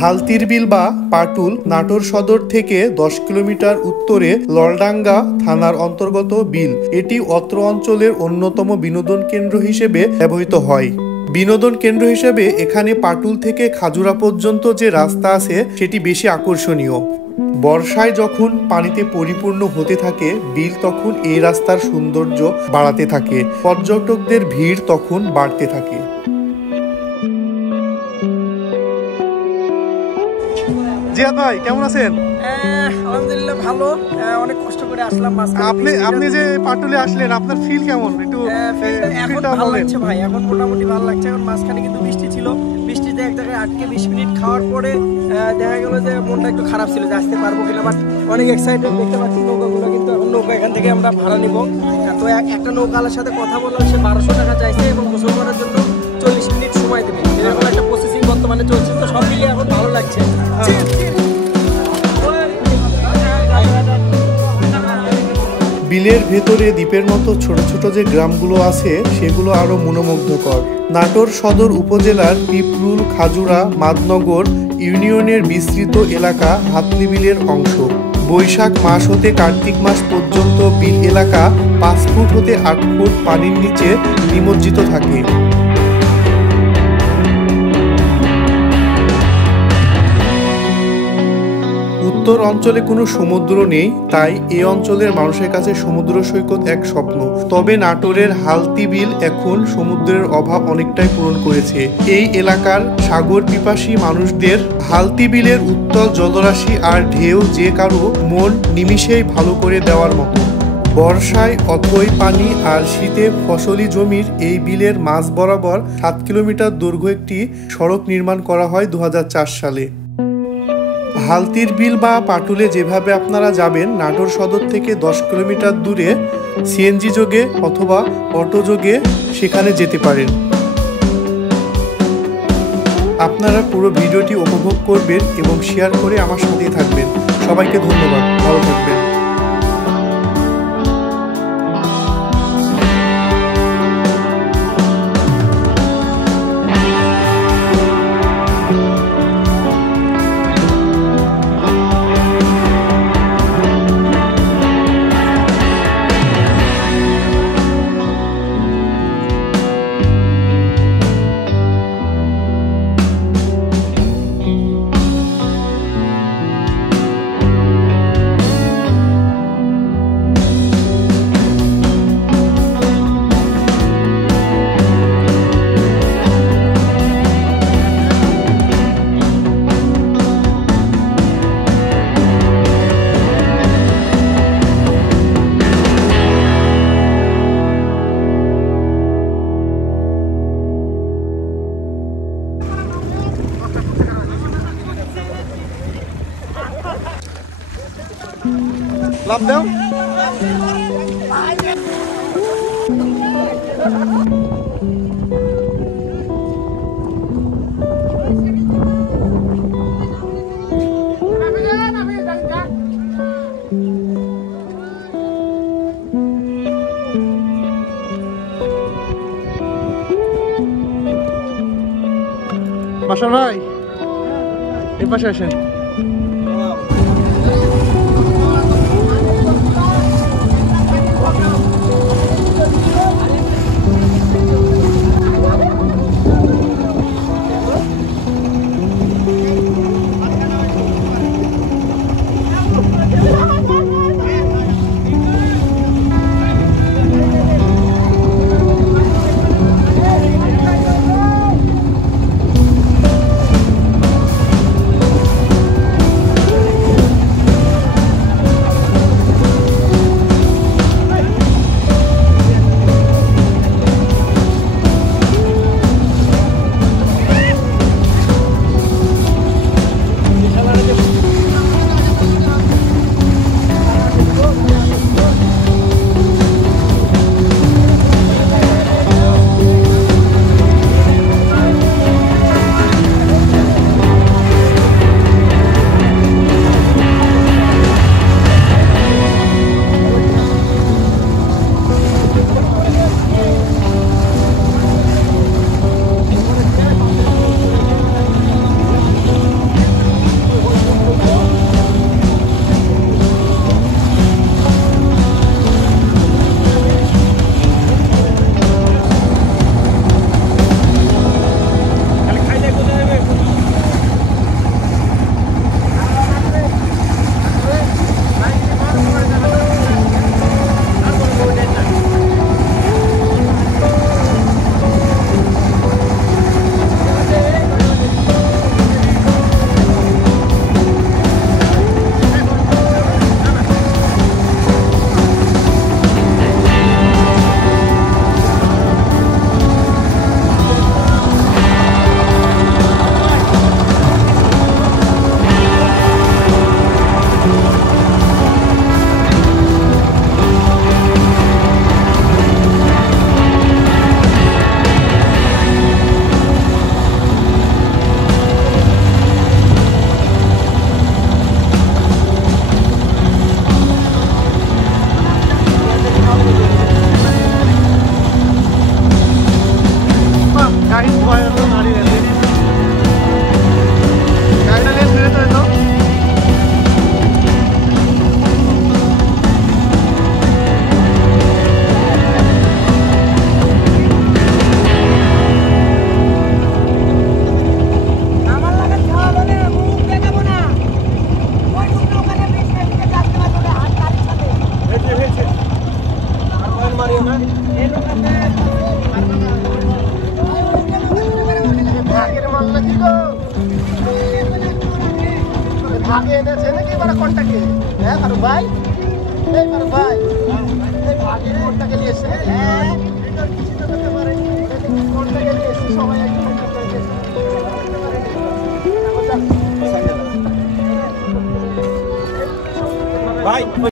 হালতির বিল বা পাটুল নাটোর সদর থেকে 10 কিলোমিটার উত্তরে ললডাঙ্গা থানার অন্তর্গত বিল। এটি অত্র অঞ্চলের অন্যতম বিনোদন কেন্দ্র হিসেবে ব্যবহৃত হয়। বিনোদন কেন্দ্র হিসেবে এখানে পাটুল থেকে খাজুরা পর্যন্ত যে রাস্তা আছে সেটি বেশি আকর্ষণীয়। বর্ষায় যখন পানিতে পরিপূর্ণ হতে থাকে বিল, তখন এই রাস্তার সৌন্দর্য বাড়াতে থাকে, পর্যটকদের ভিড় তখন বাড়তে থাকে। জিয়াদ ভাই কেমন আছেন? আলহামদুলিল্লাহ ভালো। অনেক কষ্ট করে আসলাম। আপনি যে পাটুলে আসলেন, আপনার ফিল কেমন? একটু এখন ভালো লাগছে ভাই, এখন মোটামুটি ভালো লাগছে। এখন মাঝখানে কিন্তু বৃষ্টি ছিল, বৃষ্টিতে এক জায়গায় আটকে 20 মিনিট খাওয়ার পরে দেখা গেল যে মনটা একটু খারাপ ছিল যে আসতে পারবো কিনা, বাট অনেক এক্সাইটেড। দেখতে পাচ্ছি নৌকাগুলো, কিন্তু এখন নৌকা এখান থেকে আমরা ভাড়া নিব। তো একটা নৌকালার সাথে কথা বললাম, সে 1200 টাকা চাইছে এবং গোসল করার জন্য 40 মিনিট সময় দেবে। এরকম একটা প্রসেসিং বর্তমানে চলছে। তো সব মিলিয়ে এখন ভালো লাগছে। বিলের ভেতরে দ্বীপের মতো ছোট ছোট যে গ্রামগুলো আছে সেগুলো আরো মনোমুগ্ধকর। নাটোর সদর উপজেলার পিপরুল, খাজুরা, মাদনগর ইউনিয়নের বিস্তৃত এলাকা হাতলি বিলের অংশ। বৈশাখ মাস হতে কার্তিক মাস পর্যন্ত বিল এলাকা 5 ফুট হতে 8 ফুট পানির নিচে নিমজ্জিত থাকে। উত্তর অঞ্চলে কোনো সমুদ্র নেই, তাই এই অঞ্চলের মানুষের কাছে সমুদ্র সৈকত এক স্বপ্ন। তবে নাটোরের হালতি বিল এখন সমুদ্রের অভাব অনেকটাই পূরণ করেছে। এই এলাকার সাগর পিপাসী মানুষদের হালতি বিলের উত্তাল জলরাশি আর ঢেউ যে কারো মন নিমিষেই ভালো করে দেওয়ার মতো। বর্ষায় অথই পানি আর শীতে ফসলি জমির এই বিলের মাঝ বরাবর 7 কিলোমিটার দৈর্ঘ্য একটি সড়ক নির্মাণ করা হয় 2004 সালে। হালতির বিল বা পাটুলে যেভাবে আপনারা যাবেন, নাটোর সদর থেকে 10 কিলোমিটার দূরে সিএনজি যোগে অথবা অটো যোগে সেখানে যেতে পারেন। আপনারা পুরো ভিডিওটি উপভোগ করবেন এবং শেয়ার করে আমার সাথেই থাকবেন। সবাইকে ধন্যবাদ, ভালো থাকবেন। লাভ দাও। বাসার ভাই এর পাশে আসেন। ভাগে এনেছে নাকি এবার কন্টাকে? হ্যাঁ ফারুক ভাই, এই ফারুক ভাই, এই ভাগে কন্টাকে নিয়ে এসে হ্যাঁ এটা কিছু তো করতে পারে, কন্টাকে নিয়ে এসে সবাই একদম ভাই